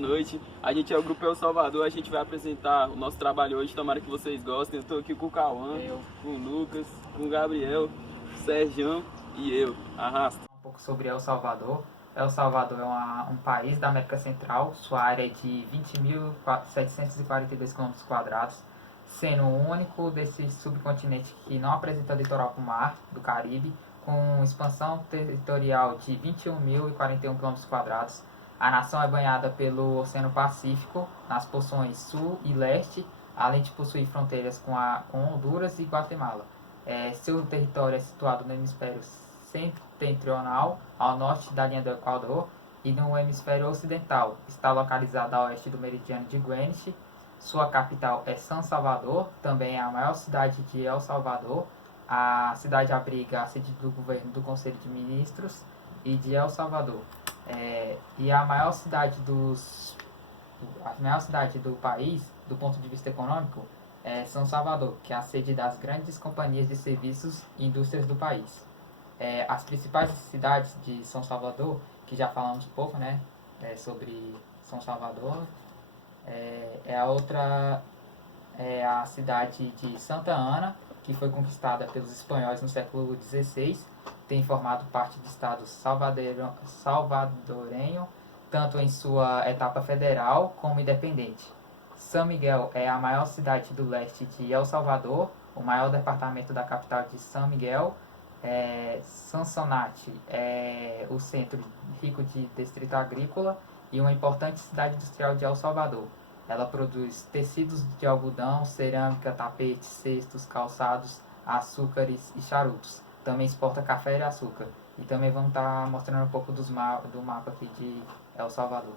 noite. A gente é o Grupo El Salvador, a gente vai apresentar o nosso trabalho hoje, tomara que vocês gostem. Eu estou aqui com o Cauã, com o Lucas, com o Gabriel, o Sergião e eu. Arrasta. Um pouco sobre El Salvador. El Salvador é um país da América Central, sua área é de 20.742 km², sendo o único desse subcontinente que não apresenta litoral para o mar do Caribe, com expansão territorial de 21.041 km². A nação é banhada pelo Oceano Pacífico, nas porções sul e leste, além de possuir fronteiras com Honduras e Guatemala. Seu território é situado no hemisfério setentrional, ao norte da linha do Equador, e no hemisfério ocidental. Está localizado a oeste do meridiano de Greenwich. Sua capital é San Salvador, também é a maior cidade de El Salvador. A cidade abriga a sede do governo do Conselho de Ministros e de El Salvador. E a maior cidade do país, do ponto de vista econômico, é São Salvador, que é a sede das grandes companhias de serviços e indústrias do país. As principais cidades de São Salvador, que já falamos um pouco, né, sobre São Salvador, a cidade de Santa Ana, que foi conquistada pelos espanhóis no século XVI, tem formado parte do estado salvadorenho, tanto em sua etapa federal como independente. San Miguel é a maior cidade do leste de El Salvador, o maior departamento da capital de San Miguel. Sonsonate é o centro rico de distrito agrícola e uma importante cidade industrial de El Salvador. Ela produz tecidos de algodão, cerâmica, tapetes, cestos, calçados, açúcares e charutos. Também exporta café e açúcar. E também vamos estar mostrando um pouco do mapa aqui de El Salvador.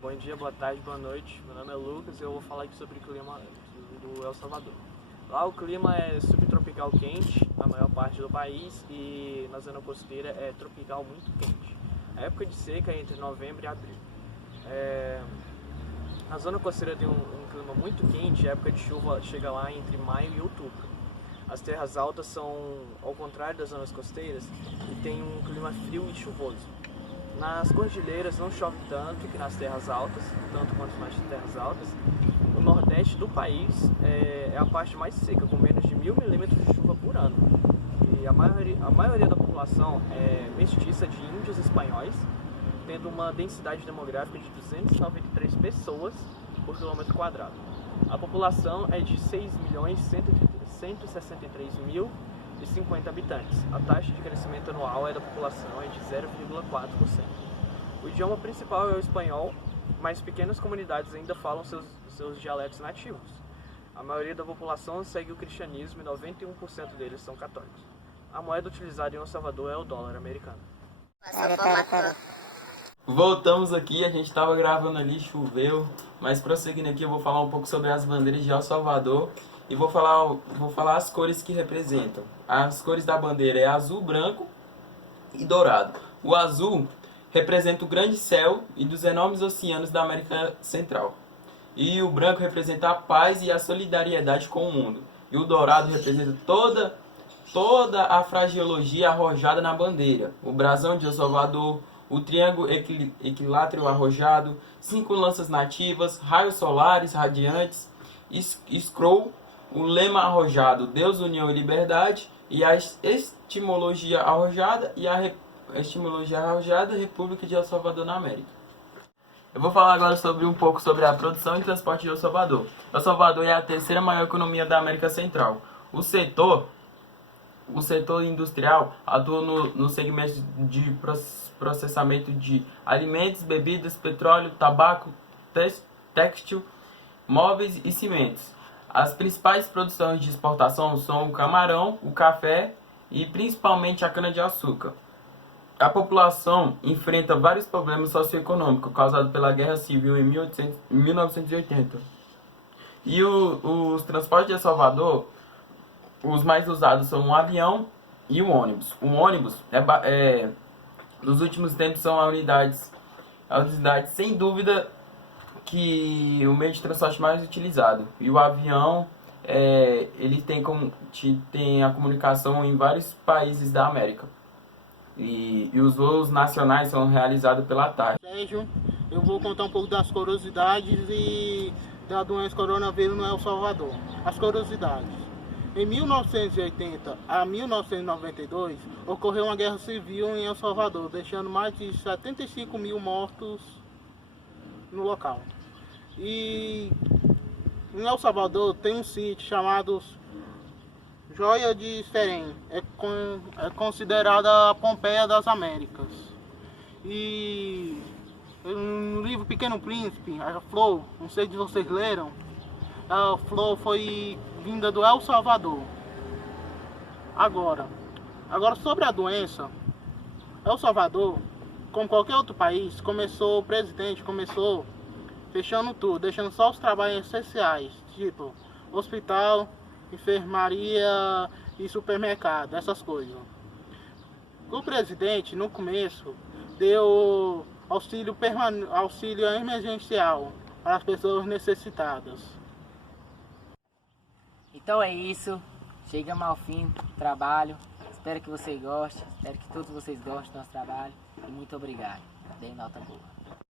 Bom dia, boa tarde, boa noite. Meu nome é Lucas e eu vou falar aqui sobre o clima do El Salvador. Lá o clima é subtropical quente, na maior parte do país, e na zona costeira é tropical muito quente. A época de seca é entre novembro e abril. A zona costeira tem um clima muito quente, a época de chuva chega lá entre maio e outubro. As terras altas são, ao contrário das zonas costeiras, e tem um clima frio e chuvoso. Nas cordilheiras não chove tanto que nas terras altas, tanto quanto nas terras altas. O nordeste do país é a parte mais seca, com menos de 1.000 milímetros de chuva por ano. E a maioria da população é mestiça de índios espanhóis, tendo uma densidade demográfica de 293 pessoas por quilômetro quadrado. A população é de 6.163.050 habitantes. A taxa de crescimento anual da população é de 0,4%. O idioma principal é o espanhol, mas pequenas comunidades ainda falam seus dialetos nativos. A maioria da população segue o cristianismo e 91% deles são católicos. A moeda utilizada em El Salvador é o dólar americano. Voltamos aqui, a gente estava gravando ali, choveu, mas prosseguindo aqui eu vou falar um pouco sobre as bandeiras de El Salvador e vou falar as cores que representam. As cores da bandeira é azul, branco e dourado. O azul representa o grande céu e dos enormes oceanos da América Central. E o branco representa a paz e a solidariedade com o mundo. E o dourado representa toda a fragiologia arrojada na bandeira. O brasão de El Salvador, o triângulo equilátero arrojado, 5 lanças nativas, raios solares radiantes, scroll, o lema arrojado, Deus, União e Liberdade, e a etimologia arrojada República de El Salvador na América. Eu vou falar agora um pouco sobre a produção e transporte de El Salvador. El Salvador é a terceira maior economia da América Central. O setor industrial atua no segmento de processamento de alimentos, bebidas, petróleo, tabaco, têxtil, móveis e cimentos. As principais produções de exportação são o camarão, o café e principalmente a cana-de-açúcar. A população enfrenta vários problemas socioeconômicos causados pela Guerra Civil em 1980. E os transportes de El Salvador, os mais usados são o avião e o ônibus. O ônibus, nos últimos tempos, são as unidades, sem dúvida, que o meio de transporte mais utilizado. E o avião, ele tem a comunicação em vários países da América. E os voos nacionais são realizados pela TAP. Sérgio, eu vou contar um pouco das curiosidades e da doença coronavírus no El Salvador. As curiosidades. Em 1980 a 1992, ocorreu uma guerra civil em El Salvador, deixando mais de 75 mil mortos no local. E em El Salvador tem um sítio chamado Joia de Serém, é considerada a Pompeia das Américas. E no livro Pequeno Príncipe, a flor, não sei se vocês leram, a flor foi vinda do El Salvador. Agora sobre a doença, El Salvador, como qualquer outro país, o presidente começou fechando tudo, deixando só os trabalhos essenciais, tipo hospital, enfermaria e supermercado, essas coisas. O presidente, no começo, deu auxílio emergencial para as pessoas necessitadas. Então é isso, chegamos ao fim do trabalho, espero que vocês gostem, espero que todos vocês gostem do nosso trabalho e muito obrigado, dei nota boa.